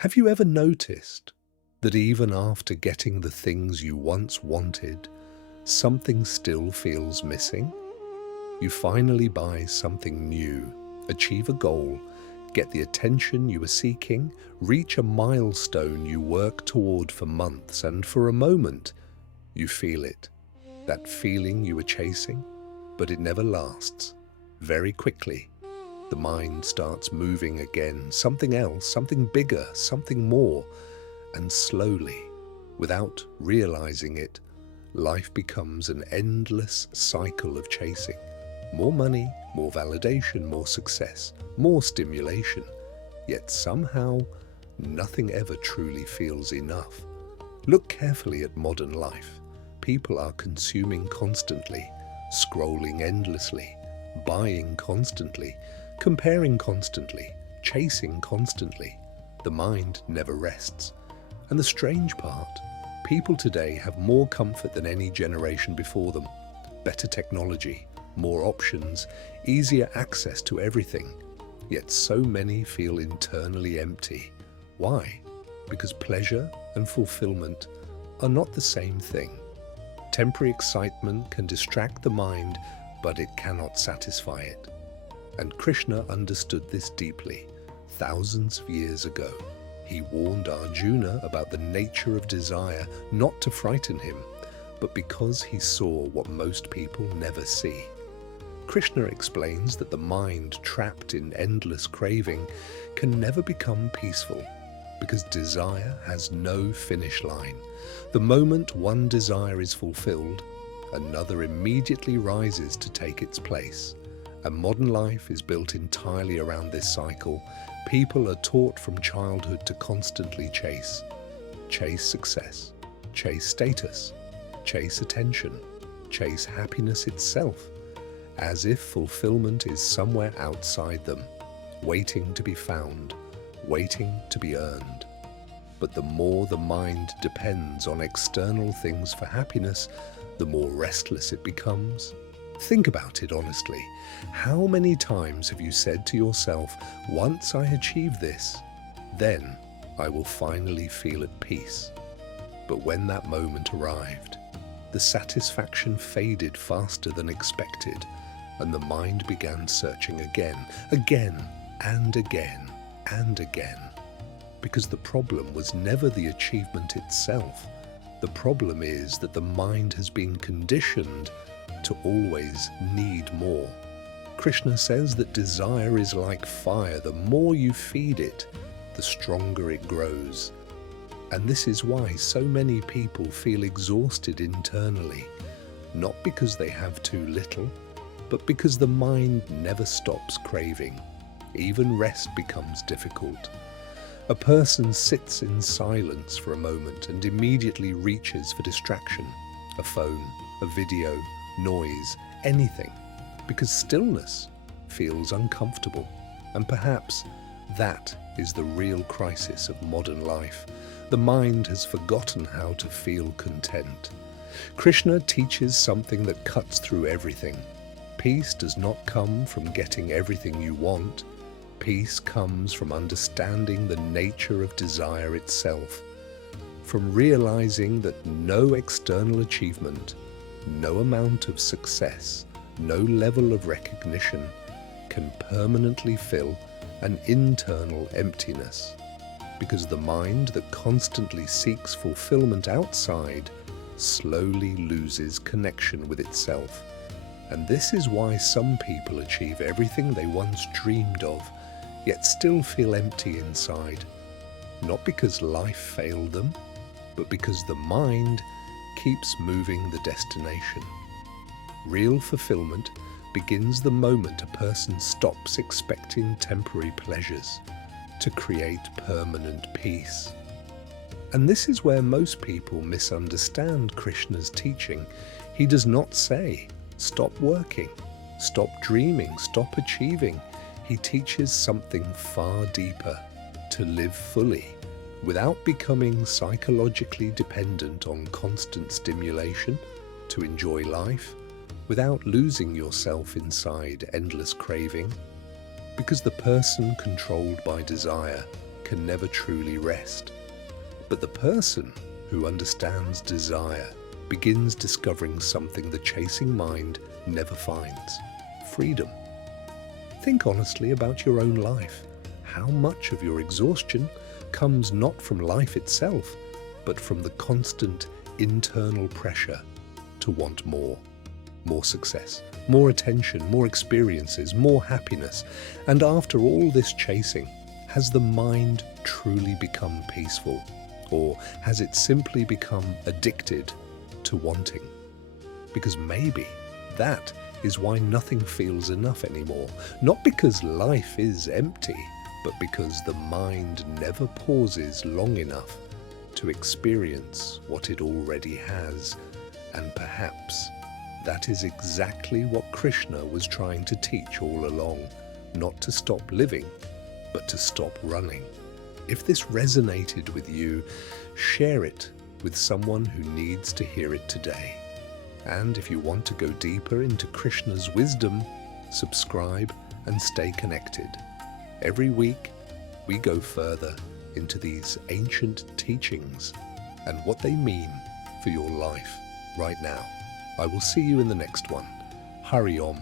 Have you ever noticed that even after getting the things you once wanted, something still feels missing? You finally buy something new, achieve a goal, get the attention you were seeking, reach a milestone you worked toward for months, and for a moment, you feel it. That feeling you were chasing, but it never lasts. Very quickly, the mind starts moving again, something else, something bigger, something more, and slowly, without realizing it, life becomes an endless cycle of chasing. More money, more validation, more success, more stimulation, yet somehow nothing ever truly feels enough. Look carefully at modern life. People are consuming constantly, scrolling endlessly, buying constantly, comparing constantly, chasing constantly. The mind never rests. And the strange part, people today have more comfort than any generation before them. Better technology, more options, easier access to everything. Yet so many feel internally empty. Why? Because pleasure and fulfillment are not the same thing. Temporary excitement can distract the mind, but it cannot satisfy it. And Krishna understood this deeply, thousands of years ago. He warned Arjuna about the nature of desire, not to frighten him, but because he saw what most people never see. Krishna explains that the mind trapped in endless craving can never become peaceful, because desire has no finish line. The moment one desire is fulfilled, another immediately rises to take its place. And modern life is built entirely around this cycle. People are taught from childhood to constantly chase. Chase success, chase status, chase attention, chase happiness itself, as if fulfillment is somewhere outside them, waiting to be found, waiting to be earned. But the more the mind depends on external things for happiness, the more restless it becomes. Think about it honestly. How many times have you said to yourself, once I achieve this, then I will finally feel at peace? But when that moment arrived, the satisfaction faded faster than expected, and the mind began searching again and again and again. Because the problem was never the achievement itself. The problem is that the mind has been conditioned to always need more. Krishna says that desire is like fire. The more you feed it, the stronger it grows. And this is why so many people feel exhausted internally, not because they have too little, but because the mind never stops craving. Even rest becomes difficult. A person sits in silence for a moment and immediately reaches for distraction, a phone, a video, noise, anything, because stillness feels uncomfortable. And perhaps that is the real crisis of modern life. The mind has forgotten how to feel content. Krishna teaches something that cuts through everything. Peace does not come from getting everything you want. Peace comes from understanding the nature of desire itself, from realizing that no external achievement, no amount of success, no level of recognition can permanently fill an internal emptiness, because the mind that constantly seeks fulfillment outside slowly loses connection with itself. And this is why some people achieve everything they once dreamed of, yet still feel empty inside. Not because life failed them, but because the mind keeps moving the destination. Real fulfillment begins the moment a person stops expecting temporary pleasures to create permanent peace. And this is where most people misunderstand Krishna's teaching. He does not say, stop working, stop dreaming, stop achieving. He teaches something far deeper, to live fully, without becoming psychologically dependent on constant stimulation, to enjoy life, without losing yourself inside endless craving. Because the person controlled by desire can never truly rest. But the person who understands desire begins discovering something the chasing mind never finds: freedom. Think honestly about your own life. How much of your exhaustion comes not from life itself, but from the constant internal pressure to want more? More success, more attention, more experiences, more happiness. And after all this chasing, has the mind truly become peaceful? Or has it simply become addicted to wanting? Because maybe that is why nothing feels enough anymore. Not because life is empty, but because the mind never pauses long enough to experience what it already has. And perhaps that is exactly what Krishna was trying to teach all along: not to stop living, but to stop running. If this resonated with you, share it with someone who needs to hear it today. And if you want to go deeper into Krishna's wisdom, subscribe and stay connected. Every week, we go further into these ancient teachings and what they mean for your life right now. I will see you in the next one. Hari Om.